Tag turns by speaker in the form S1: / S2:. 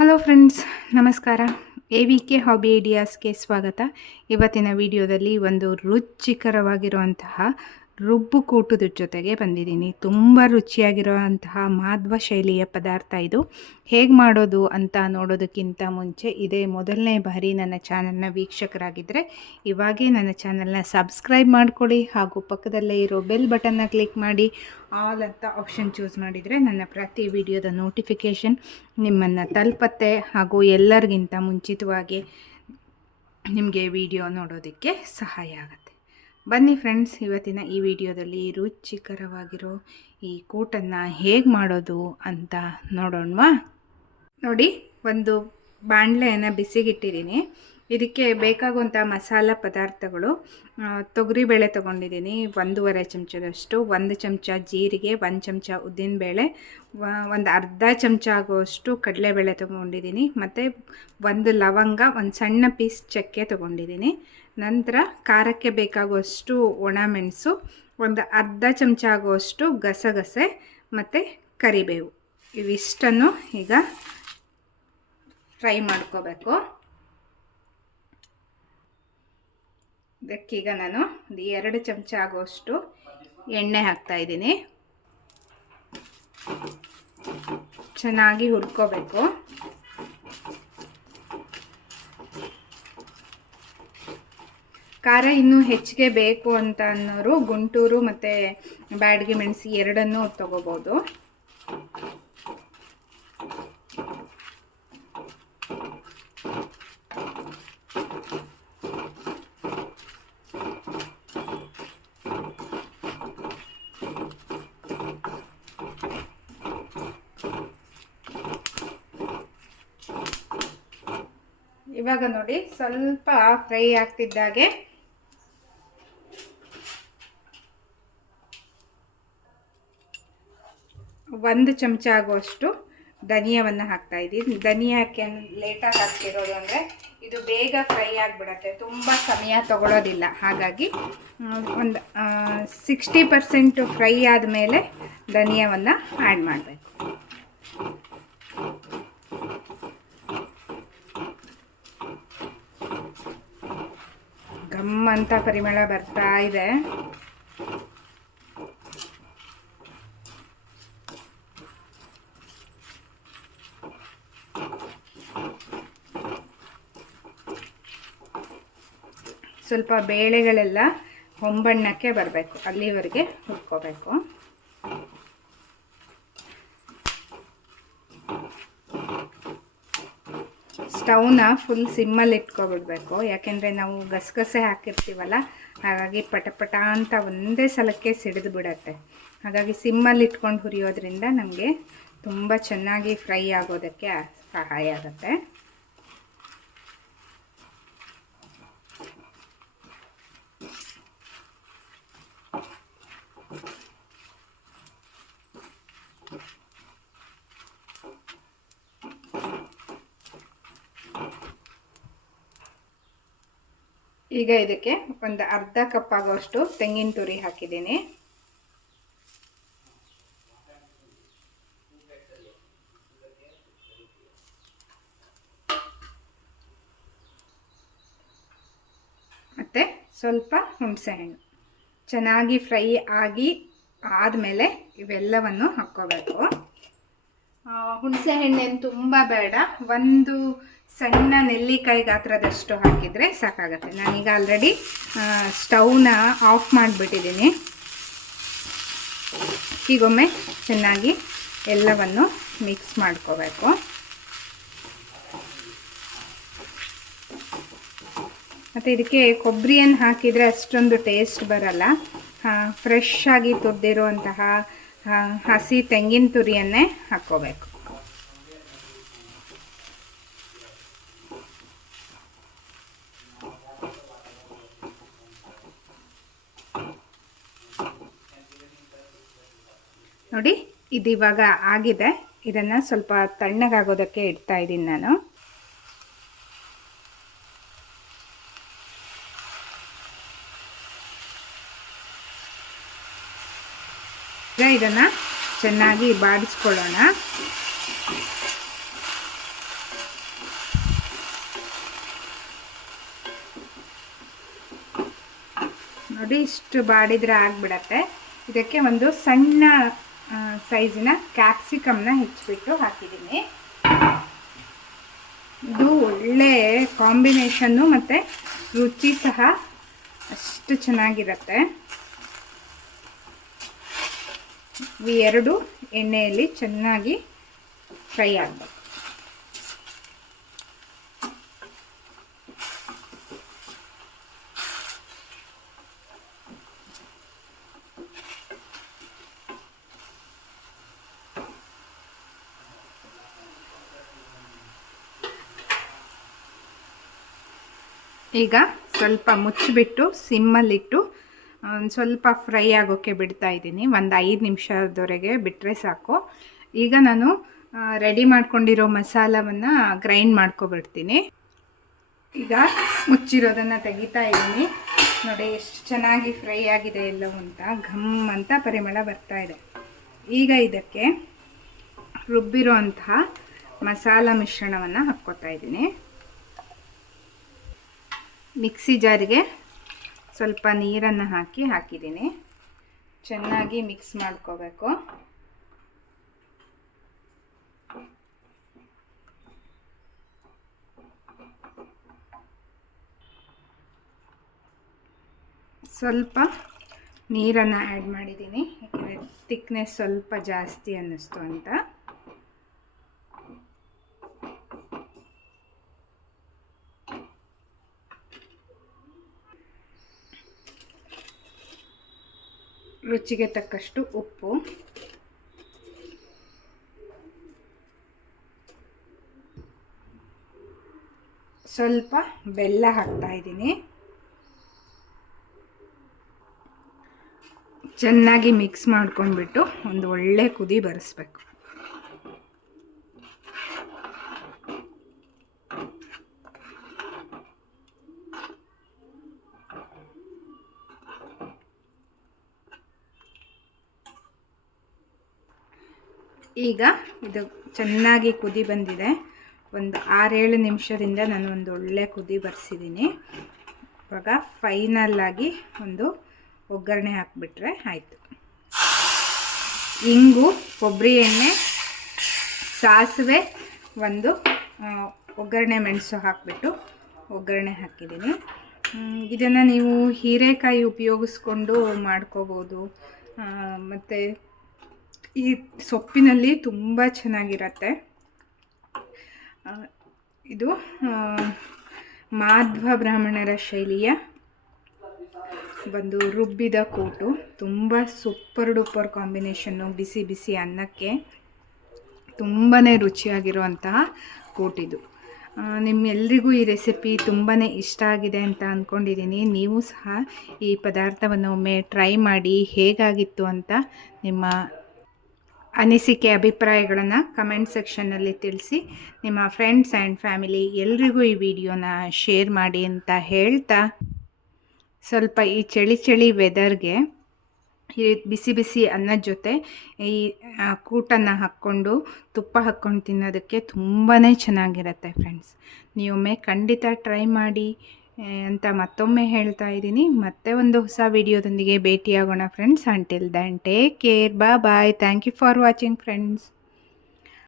S1: Hello friends ನಮಸ್ಕಾರ. A V K hobby ಐಡಿಯಾಸ್ಗೆ ಸ್ವಾಗತ. ಇವತ್ತಿನ ವಿಡಿಯೋದಲ್ಲಿ ಒಂದು ರುಚಿಕರವಾಗಿರುವಂತಹ ರುಬ್ಬು ಕೂಟದ ಜೊತೆಗೆ ಬಂದಿದ್ದೀನಿ. ತುಂಬ ರುಚಿಯಾಗಿರುವಂತಹ ಮಾಧ್ವ ಶೈಲಿಯ ಪದಾರ್ಥ ಇದು. ಹೇಗೆ ಮಾಡೋದು ಅಂತ ನೋಡೋದಕ್ಕಿಂತ ಮುಂಚೆ ಇದೇ ಮೊದಲನೇ ಬಾರಿ ನನ್ನ ಚಾನಲ್ನ ವೀಕ್ಷಕರಾಗಿದ್ದರೆ ಇವಾಗೇ ನನ್ನ ಚಾನಲ್ನ ಸಬ್ಸ್ಕ್ರೈಬ್ ಮಾಡ್ಕೊಳ್ಳಿ ಹಾಗೂ ಪಕ್ಕದಲ್ಲೇ ಇರೋ ಬೆಲ್ ಬಟನ್ನ ಕ್ಲಿಕ್ ಮಾಡಿ ಆಲ್ ಅಂತ ಆಪ್ಷನ್ ಚೂಸ್ ಮಾಡಿದರೆ ನನ್ನ ಪ್ರತಿ ವಿಡಿಯೋದ ನೋಟಿಫಿಕೇಷನ್ ನಿಮ್ಮನ್ನು ತಲುಪತ್ತೆ ಹಾಗೂ ಎಲ್ಲರಿಗಿಂತ ಮುಂಚಿತವಾಗಿ ನಿಮಗೆ ವಿಡಿಯೋ ನೋಡೋದಕ್ಕೆ ಸಹಾಯ ಆಗುತ್ತೆ. ಬನ್ನಿ ಫ್ರೆಂಡ್ಸ್ ಇವತ್ತಿನ ಈ ವಿಡಿಯೋದಲ್ಲಿ ರುಚಿಕರವಾಗಿರೋ ಈ ಕೂಟನ್ನು ಹೇಗೆ ಮಾಡೋದು ಅಂತ ನೋಡೋಣವಾ? ನೋಡಿ, ಒಂದು ಬಾಣಲೆಯನ್ನು ಬಿಸಿಗಿಟ್ಟಿದ್ದೀನಿ. ಇದಕ್ಕೆ ಬೇಕಾಗುವಂಥ ಮಸಾಲ ಪದಾರ್ಥಗಳು ತೊಗರಿಬೇಳೆ ತೊಗೊಂಡಿದ್ದೀನಿ. ಒಂದೂವರೆ ಚಮಚದಷ್ಟು, ಒಂದು ಚಮಚ ಜೀರಿಗೆ, ಒಂದು ಚಮಚ ಉದ್ದಿನಬೇಳೆ ಒಂದು ಅರ್ಧ ಚಮಚ ಆಗುವಷ್ಟು ಕಡಲೆಬೇಳೆ ತೊಗೊಂಡಿದ್ದೀನಿ. ಮತ್ತು ಒಂದು ಲವಂಗ, ಒಂದು ಸಣ್ಣ ಪೀಸ್ ಚಕ್ಕೆ ತೊಗೊಂಡಿದ್ದೀನಿ. ನಂತರ ಖಾರಕ್ಕೆ ಬೇಕಾಗುವಷ್ಟು ಒಣಮೆಣಸು ಒಂದು ಅರ್ಧ ಚಮಚ ಆಗುವಷ್ಟು ಗಸಗಸೆ ಮತ್ತು ಕರಿಬೇವು. ಇವಿಷ್ಟನ್ನು ಈಗ ಫ್ರೈ ಮಾಡ್ಕೋಬೇಕು. ಇದಕ್ಕೀಗ ನಾನು ಒಂದು ಎರಡು ಚಮಚ ಆಗುವಷ್ಟು ಎಣ್ಣೆ ಹಾಕ್ತಾ ಇದ್ದೀನಿ. ಚೆನ್ನಾಗಿ ಹುರ್ಕೋಬೇಕು. ಖಾರ ಇನ್ನೂ ಹೆಚ್ಚಿಗೆ ಬೇಕು ಅಂತ ಅನ್ನೋರು ಗುಂಟೂರು ಮತ್ತು ಬ್ಯಾಡಗಿ ಮೆಣಸಿ ಎರಡನ್ನೂ ತಗೋಬೋದು. ಇವಾಗ ನೋಡಿ ಸ್ವಲ್ಪ ಫ್ರೈ ಆಗ್ತಿದ್ದಾಗೆ. ಒಂದು ಚಮಚ ಆಗುವಷ್ಟು ಧನಿಯವನ್ನು ಹಾಕ್ತಾ ಇದ್ದೀನಿ ಧನಿಯಾಕ್ಕೆ ಲೇಟಾಗಿ ಹಾಕ್ತಿರೋದು ಅಂದರೆ ಇದು ಬೇಗ ಫ್ರೈ ಆಗಿಬಿಡತ್ತೆ. ತುಂಬ ಸಮಯ ತಗೊಳ್ಳೋದಿಲ್ಲ ಹಾಗಾಗಿ ಒಂದು ಸಿಕ್ಸ್ಟಿ ಪರ್ಸೆಂಟು ಫ್ರೈ ಆದಮೇಲೆ ಧನಿಯಾವನ್ನು ಆ್ಯಡ್ ಮಾಡಬೇಕು. ಘಮ್ ಅಂತ ಪರಿಮಳ ಬರ್ತಾ ಇದೆ. ಸ್ವಲ್ಪ ಬೇಳೆಗಳೆಲ್ಲ ಹೊಂಬಣ್ಣಕ್ಕೆ ಬರಬೇಕು, ಅಲ್ಲಿವರೆಗೆ ಹುರ್ಕೋಬೇಕು. ಸ್ಟವ್ನ ಫುಲ್ ಸಿಮ್ಮಲ್ಲಿ ಇಟ್ಕೊಬಿಡ್ಬೇಕು, ಯಾಕೆಂದರೆ ನಾವು ಗಸಗಸೆ ಹಾಕಿರ್ತೀವಲ್ಲ, ಹಾಗಾಗಿ ಪಟ ಪಟ ಅಂತ ಒಂದೇ ಸಲಕ್ಕೆ ಸಿಡಿದು ಬಿಡತ್ತೆ. ಹಾಗಾಗಿ ಸಿಮ್ಮಲ್ಲಿ ಇಟ್ಕೊಂಡು ಹುರಿಯೋದ್ರಿಂದ ನಮಗೆ ತುಂಬ ಚೆನ್ನಾಗಿ ಫ್ರೈ ಆಗೋದಕ್ಕೆ ಸಹಾಯ ಆಗುತ್ತೆ. ಈಗ ಇದಕ್ಕೆ ಒಂದು ಅರ್ಧ ಕಪ್ ಆಗೋಷ್ಟು ತೆಂಗಿನ ತುರಿ ಹಾಕಿದ್ದೀನಿ. ಮತ್ತೆ ಸ್ವಲ್ಪ ಹುಣಸೆಹಣ್ಣು. ಚೆನ್ನಾಗಿ ಫ್ರೈ ಆಗಿ ಆದಮೇಲೆ ಇವೆಲ್ಲವನ್ನು ಹಾಕ್ಕೋಬೇಕು. ಹುಣಸೆ ಹಣ್ಣೇನು ತುಂಬ ಬೇಡ. ಒಂದು ಸಣ್ಣ ನೆಲ್ಲಿಕಾಯಿ ಗಾತ್ರದಷ್ಟು ಹಾಕಿದರೆ ಸಾಕಾಗತ್ತೆ. ನಾನೀಗ ಆಲ್ರೆಡಿ ಸ್ಟವ್ನ ಆಫ್ ಮಾಡಿಬಿಟ್ಟಿದ್ದೀನಿ. ಈಗೊಮ್ಮೆ ಚೆನ್ನಾಗಿ ಎಲ್ಲವನ್ನು ಮಿಕ್ಸ್ ಮಾಡ್ಕೋಬೇಕು. ಮತ್ತು ಇದಕ್ಕೆ ಕೊಬ್ಬರಿಯನ್ನು ಹಾಕಿದರೆ ಅಷ್ಟೊಂದು ಟೇಸ್ಟ್ ಬರಲ್ಲ. ಫ್ರೆಶ್ ಆಗಿ ತುರಿದಿರುವಂತಹ ಹಸಿ ತೆಂಗಿನ ತುರಿಯನ್ನೇ ಹಾಕ್ಕೋಬೇಕು. ನೋಡಿ, ಇದು ಇವಾಗ ಆಗಿದೆ. ಇದನ್ನು ಸ್ವಲ್ಪ ತಣ್ಣಗಾಗೋದಕ್ಕೆ ಇಡ್ತಾ ಇದ್ದೀನಿ ನಾನು. ಈಗ ಇದನ್ನು ಚೆನ್ನಾಗಿ ಬಾಡಿಸ್ಕೊಳ್ಳೋಣ. ನೋಡಿ, ಇಷ್ಟು ಬಾಡಿದ್ರೆ ಆಗಿಬಿಡತ್ತೆ. ಇದಕ್ಕೆ ಒಂದು ಸಣ್ಣ ಸೈಜಿನ ಕ್ಯಾಪ್ಸಿಕಮ್ನ ಹೆಚ್ಚಿಬಿಟ್ಟು ಹಾಕಿದ್ದೀನಿ. ಇದು ಒಳ್ಳೆ ಕಾಂಬಿನೇಷನ್ನು ಮತ್ತು ರುಚಿ ಸಹ ಅಷ್ಟು ಚೆನ್ನಾಗಿರುತ್ತೆ. ಎರಡು ಎಣ್ಣೆಯಲ್ಲಿ ಚೆನ್ನಾಗಿ ಫ್ರೈ ಆಗಬೇಕು. ಈಗ ಸ್ವಲ್ಪ ಮುಚ್ಚಿಬಿಟ್ಟು ಸಿಮ್ಮಲ್ಲಿಟ್ಟು ಒಂದು ಸ್ವಲ್ಪ ಫ್ರೈ ಆಗೋಕ್ಕೆ ಬಿಡ್ತಾ ಇದ್ದೀನಿ. ಒಂದು ಐದು ನಿಮಿಷದವರೆಗೆ ಬಿಟ್ಟರೆ ಸಾಕು. ಈಗ ನಾನು ರೆಡಿ ಮಾಡ್ಕೊಂಡಿರೋ ಮಸಾಲವನ್ನು ಗ್ರೈಂಡ್ ಮಾಡ್ಕೊಬಿಡ್ತೀನಿ. ಈಗ ಮುಚ್ಚಿರೋದನ್ನು ತೆಗಿತಾ ಇದ್ದೀನಿ. ನೋಡಿ, ಎಷ್ಟು ಚೆನ್ನಾಗಿ ಫ್ರೈ ಆಗಿದೆ ಎಲ್ಲವೂ ಅಂತ. ಘಮ್ ಅಂತ ಪರಿಮಳ ಬರ್ತಾ ಇದೆ. ಈಗ ಇದಕ್ಕೆ ರುಬ್ಬಿರೋ ಅಂತಹ ಮಸಾಲ ಮಿಶ್ರಣವನ್ನು ಹಾಕ್ಕೋತಾ ಇದ್ದೀನಿ. ಮಿಕ್ಸಿ ಜಾರಿಗೆ ಸ್ವಲ್ಪ ನೀರನ್ನು ಹಾಕಿ ಹಾಕಿದ್ದೀನಿ. ಚೆನ್ನಾಗಿ ಮಿಕ್ಸ್ ಮಾಡ್ಕೋಬೇಕು. ಸ್ವಲ್ಪ ನೀರನ್ನು ಆ್ಯಡ್ ಮಾಡಿದ್ದೀನಿ. ಯಾಕೆಂದರೆ ತಿಕ್ನೆಸ್ ಸ್ವಲ್ಪ ಜಾಸ್ತಿ ಅನ್ನಿಸ್ತು ಅಂತ. ರುಚಿಗೆ ತಕ್ಕಷ್ಟು ಉಪ್ಪು. ಸ್ವಲ್ಪ ಬೆಲ್ಲ ಹಾಕ್ತಾ ಇದ್ದೀನಿ. ಚೆನ್ನಾಗಿ ಮಿಕ್ಸ್ ಮಾಡ್ಕೊಂಡ್ಬಿಟ್ಟು ಒಂದು ಒಳ್ಳೆ ಕುದಿ ಬರೆಸ್ಬೇಕು. ಈಗ ಇದು ಚೆನ್ನಾಗಿ ಕುದಿ ಬಂದಿದೆ. ಒಂದು ಆರೇಳು ನಿಮಿಷದಿಂದ ನಾನು ಒಂದು ಒಳ್ಳೆ ಕುದಿ ಬರ್ಸಿದ್ದೀನಿ. ಇವಾಗ ಫೈನಲ್ಲಾಗಿ ಒಂದು ಒಗ್ಗರಣೆ ಹಾಕಿಬಿಟ್ರೆ ಆಯಿತು. ಇಂಗು, ಕೊಬ್ಬರಿ ಎಣ್ಣೆ, ಸಾಸಿವೆ, ಒಂದು ಒಗ್ಗರಣೆ ಮೆಣಸು ಹಾಕಿಬಿಟ್ಟು ಒಗ್ಗರಣೆ ಹಾಕಿದ್ದೀನಿ. ಇದನ್ನು ನೀವು ಹೀರೆಕಾಯಿ ಉಪಯೋಗಿಸ್ಕೊಂಡು ಮಾಡ್ಕೋಬೋದು. ಮತ್ತು ಈ ಸೊಪ್ಪಿನಲ್ಲಿ ತುಂಬ ಚೆನ್ನಾಗಿರತ್ತೆ. ಇದು ಮಾಧ್ವ ಬ್ರಾಹ್ಮಣರ ಶೈಲಿಯ ಒಂದು ರುಬ್ಬಿದ ಕೂಟು. ತುಂಬ ಸೂಪರ್ ಡೂಪರ್ ಕಾಂಬಿನೇಷನ್ನು ಬಿಸಿ ಬಿಸಿ ಅನ್ನಕ್ಕೆ ತುಂಬಾ ರುಚಿಯಾಗಿರುವಂತಹ ಕೂಟಿದು. ನಿಮ್ಮೆಲ್ಲರಿಗೂ ಈ ರೆಸಿಪಿ ತುಂಬಾ ಇಷ್ಟ ಆಗಿದೆ ಅಂತ ಅಂದ್ಕೊಂಡಿದ್ದೀನಿ ನೀವು ಸಹ ಈ ಪದಾರ್ಥವನ್ನು ಒಮ್ಮೆ ಟ್ರೈ ಮಾಡಿ ಹೇಗಾಗಿತ್ತು ಅಂತ ನಿಮ್ಮ ಅನಿಸಿಕೆ ಅಭಿಪ್ರಾಯಗಳನ್ನು ಕಮೆಂಟ್ ಸೆಕ್ಷನ್ನಲ್ಲಿ ತಿಳಿಸಿ. ನಿಮ್ಮ ಫ್ರೆಂಡ್ಸ್ ಆ್ಯಂಡ್ ಫ್ಯಾಮಿಲಿ ಎಲ್ರಿಗೂ ಈ ವಿಡಿಯೋನ ಶೇರ್ ಮಾಡಿ ಅಂತ ಹೇಳ್ತಾ ಸ್ವಲ್ಪ ಈ ಚಳಿ ಚಳಿ ವೆದರ್ಗೆ ಈ ಬಿಸಿ ಬಿಸಿ ಅನ್ನದ ಜೊತೆ ಈ ಕೂಟನ್ನು ಹಾಕ್ಕೊಂಡು ತುಪ್ಪ ಹಾಕ್ಕೊಂಡು ತಿನ್ನೋದಕ್ಕೆ ತುಂಬಾ ಚೆನ್ನಾಗಿರುತ್ತೆ ಫ್ರೆಂಡ್ಸ್ ನೀವೊಮ್ಮೆ ಖಂಡಿತ ಟ್ರೈ ಮಾಡಿ. ಅಂತ ಮತ್ತೊಮ್ಮೆ ಹೇಳ್ತಾ ಇದ್ದೀನಿ. ಮತ್ತೆ ಒಂದು ಹೊಸ ವಿಡಿಯೋದೊಂದಿಗೆ ಭೇಟಿಯಾಗೋಣ friends until then take care ಬಾ bye thank you for watching friends